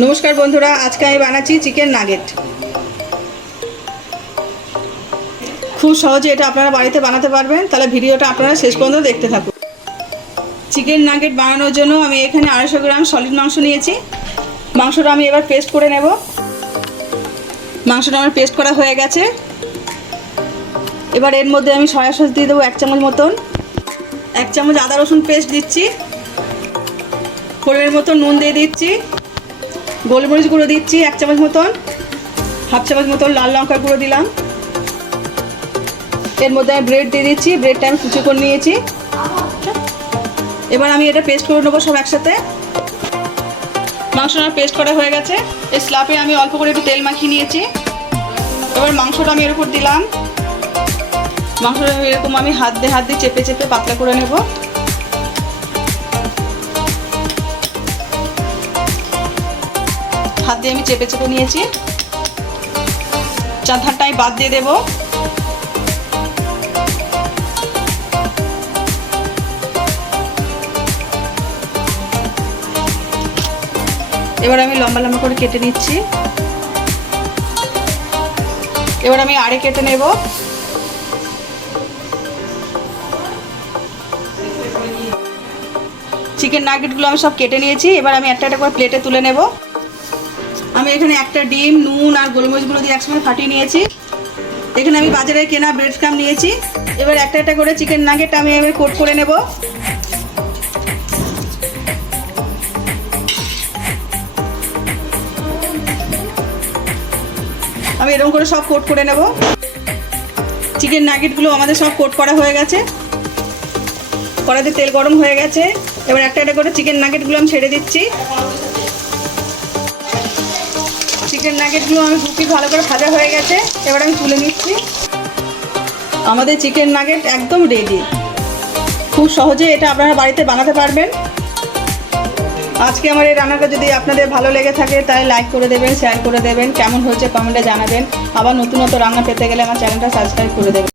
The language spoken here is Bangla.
নমস্কার বন্ধুরা, আজকে আমি বানাচ্ছি চিকেন নাগেট। খুব সহজে এটা আপনারা বাড়িতে বানাতে পারবেন, তাহলে ভিডিওটা আপনারা শেষ পর্যন্ত দেখতে থাকুন। চিকেন নাগেট বানানোর জন্য আমি এখানে 250 গ্রাম সলিড মাংস নিয়েছি। মাংসটা আমি এবার পেস্ট করে নেব। মাংসটা আমার পেস্ট করা হয়ে গেছে। এবার এর মধ্যে আমি সয়া সস দিয়ে দেবো 1 চামচ মতন। 1 চামচ আদা রসুন পেস্ট দিচ্ছি। পরিমাণ মতো নুন দিয়ে দিচ্ছি। গোলমরিচ গুঁড়ো দিচ্ছি 1 চামচ মতন। হাফ চামচ মতন লাল লঙ্কার গুঁড়ো দিলাম। এর মধ্যে আমি ব্রেড দিয়ে দিচ্ছি। ব্রেডটা আমি কুচি করে নিয়েছি। এবার আমি এটা পেস্ট করে নেবো সব একসাথে। মাংসটা পেস্ট করা হয়ে গেছে। এই স্লাপে আমি অল্প করে একটু তেল মাখিয়ে নিয়েছি। এবার মাংসটা আমি এর উপর দিলাম। মাংসটা এরকম আমি হাত দিয়ে চেপে চেপে পাতলা করে নেব। হাত দিয়ে আমি চেপে চেপে নিয়েছি। চার ধারটা আমি বাদ দিয়ে দেব। এবার আমি লম্বা লম্বা করে কেটে নিচ্ছি। এবার আমি আড়ে কেটে নেব। চিকেন নাগেটগুলো আমি সব কেটে নিয়েছি। এবার আমি একটা একটা করে প্লেটে তুলে নেব। আমি এখানে একটা ডিম, নুন আর গোলমরিচগুলো দিয়ে একসঙ্গে ফাটিয়ে নিয়েছি। এখানে আমি বাজারে কেনা ব্রেড ক্রাম্ব নিয়েছি। এবার একটা একটা করে চিকেন নাগেট আমি এবার কোট করে নেব। আমি এরকম করে সব কোট করে নেব। চিকেন নাগেটগুলো আমাদের সব কোট করা হয়ে গেছে। কড়াইতে তেল গরম হয়ে গেছে। এবার একটা একটা করে চিকেন নাগেটগুলো আমি ছেড়ে দিচ্ছি। চিকেন নাগেটগুলো আমি দুটি ভালো করে ভাজা হয়ে গেছে। এবার আমি তুলে নিচ্ছি। আমাদের চিকেন নাগেট একদম রেডি। খুব সহজে এটা আপনারা বাড়িতে বানাতে পারবেন। আজকে আমার এই রান্নাটা যদি আপনাদের ভালো লেগে থাকে তাহলে লাইক করে দেবেন, শেয়ার করে দেবেন। কেমন হয়েছে কমেন্টে জানাবেন। আবার নতুন রান্না পেতে গেলে আমার চ্যানেলটা সাবস্ক্রাইব করে দেবেন।